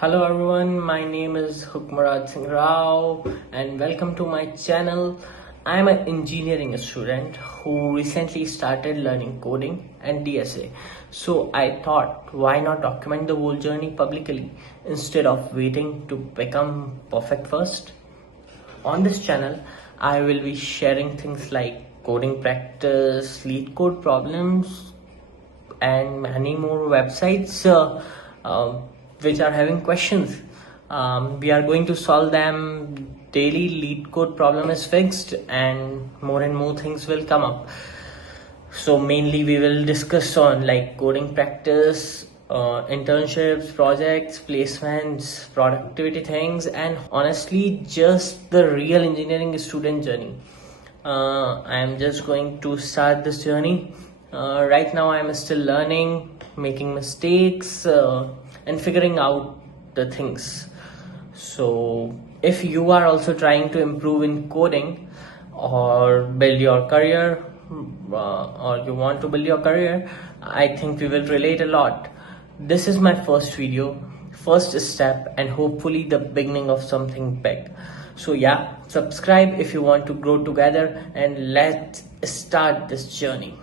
Hello everyone, my name is Hukmaraj Singh Rao and welcome to my channel. I am an engineering student who recently started learning coding and DSA. So I thought, why not document the whole journey publicly instead of waiting to become perfect first? On this channel, I will be sharing things like coding practice, lead code problems, and many more websites which are having questions. We are going to solve them daily. Lead code problem is fixed and more things will come up. So mainly we will discuss on like coding practice, internships, projects, placements, productivity things, and honestly just the real engineering student journey. I am just going to start this journey. Right now I am still learning, making mistakes, and figuring out the things. So if you are also trying to improve in coding or build your career, or you want to build your career, I think we will relate a lot. This is my first video, first step, and hopefully the beginning of something big. So yeah, subscribe if you want to grow together, and let's start this journey.